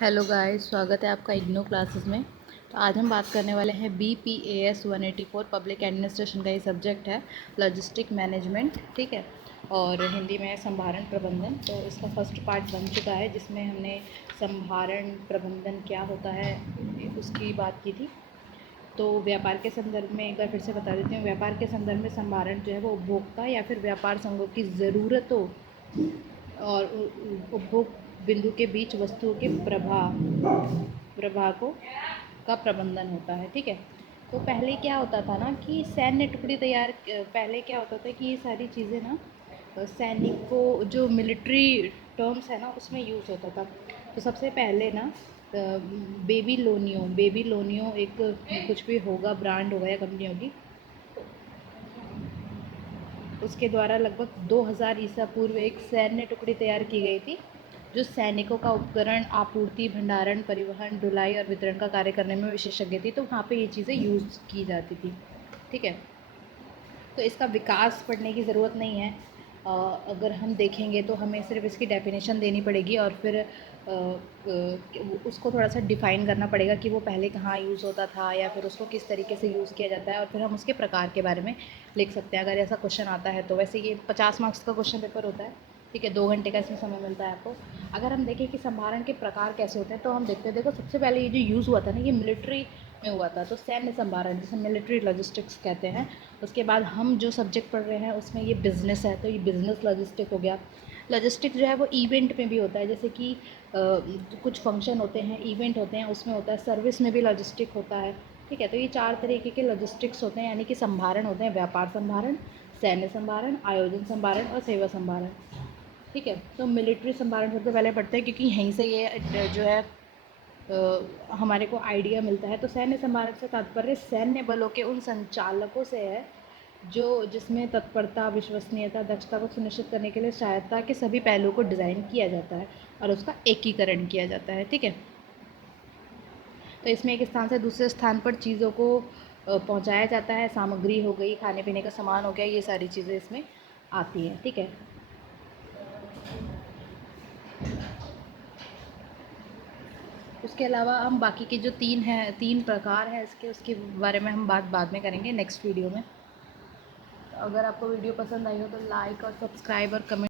Hello guys, स्वागत है आपका इग्नो क्लासेस में। तो आज हम बात करने वाले हैं BPAS 184 पब्लिक एडमिनिस्ट्रेशन का ये सब्जेक्ट है, लॉजिस्टिक मैनेजमेंट। ठीक है, और हिंदी में संभारण प्रबंधन। तो इसका फर्स्ट पार्ट बन चुका है जिसमें हमने संभारण प्रबंधन क्या होता है उसकी बात की थी। तो व्यापार के संदर्भ में एक बार फिर से बता देती हूँ। व्यापार के संदर्भ में संभारण जो है वो उपभोक्ता या फिर व्यापार संघों की ज़रूरतों और उपभोग बिंदु के बीच वस्तुओं के प्रवाह को का प्रबंधन होता है। ठीक है, तो पहले क्या होता था ना कि सैन्य टुकड़ी तैयार, पहले क्या होता था कि ये सारी चीज़ें ना सैनिक को जो मिलिट्री टर्म्स है ना उसमें यूज़ होता था। तो सबसे पहले ना बेबी लोनियो एक कुछ भी होगा, ब्रांड होगा या कंपनी होगी, उसके द्वारा लगभग 2000 ईसा पूर्व एक सैन्य टुकड़ी तैयार की गई थी जो सैनिकों का उपकरण, आपूर्ति, भंडारण, परिवहन, ढुलाई और वितरण का कार्य करने में विशेषज्ञ थी। तो वहाँ पे ये चीज़ें यूज़ की जाती थी। ठीक है, तो इसका विकास पढ़ने की ज़रूरत नहीं है। अगर हम देखेंगे तो हमें सिर्फ इसकी डेफिनेशन देनी पड़ेगी और फिर उसको थोड़ा सा डिफ़ाइन करना पड़ेगा कि वो पहले कहाँ यूज़ होता था या फिर उसको किस तरीके से यूज़ किया जाता है, और फिर हम उसके प्रकार के बारे में लिख सकते हैं अगर ऐसा क्वेश्चन आता है तो। वैसे ये 50 मार्क्स का क्वेश्चन पेपर होता है। ठीक है, 2 घंटे का इसमें समय मिलता है आपको। अगर हम देखें कि संभारण के प्रकार कैसे होते हैं तो हम देखते हैं, देखो सबसे पहले ये जो यूज़ हुआ था ना ये मिलिट्री में हुआ था, तो सैन्य संभारण जिसे मिलिट्री लॉजिस्टिक्स कहते हैं। उसके बाद हम जो सब्जेक्ट पढ़ रहे हैं उसमें ये बिज़नेस है, तो ये बिज़नेस लॉजिस्टिक हो गया। लॉजिस्टिक जो है वो इवेंट में भी होता है, जैसे कि कुछ फंक्शन होते हैं, इवेंट होते हैं, उसमें होता है। सर्विस में भी लॉजिस्टिक होता है। ठीक है, तो ये 4 तरीके के लॉजिस्टिक्स होते हैं, यानी कि संभारण होते हैं: व्यापार संभारण, सैन्य संभारण, आयोजन संभारण और सेवा संभारण। ठीक है, तो मिलिट्री संभारण सबसे पहले पढ़ते हैं क्योंकि यहीं से ये जो है हमारे को आइडिया मिलता है। तो सैन्य संभारण से तात्पर्य सैन्य बलों के उन संचालकों से है जो जिसमें तत्परता, विश्वसनीयता, दक्षता को सुनिश्चित करने के लिए सहायता के सभी पहलुओं को डिज़ाइन किया जाता है और उसका एकीकरण किया जाता है। ठीक है, तो इसमें एक स्थान से दूसरे स्थान पर चीज़ों को पहुंचाया जाता है। सामग्री हो गई, खाने पीने का सामान हो गया, ये सारी चीज़ें इसमें आती हैं। ठीक है, उसके अलावा हम बाकी के जो 3 प्रकार हैं इसके, उसके बारे में हम बात बाद में करेंगे नेक्स्ट वीडियो में। अगर आपको वीडियो पसंद आई हो तो लाइक और सब्सक्राइब और कमेंट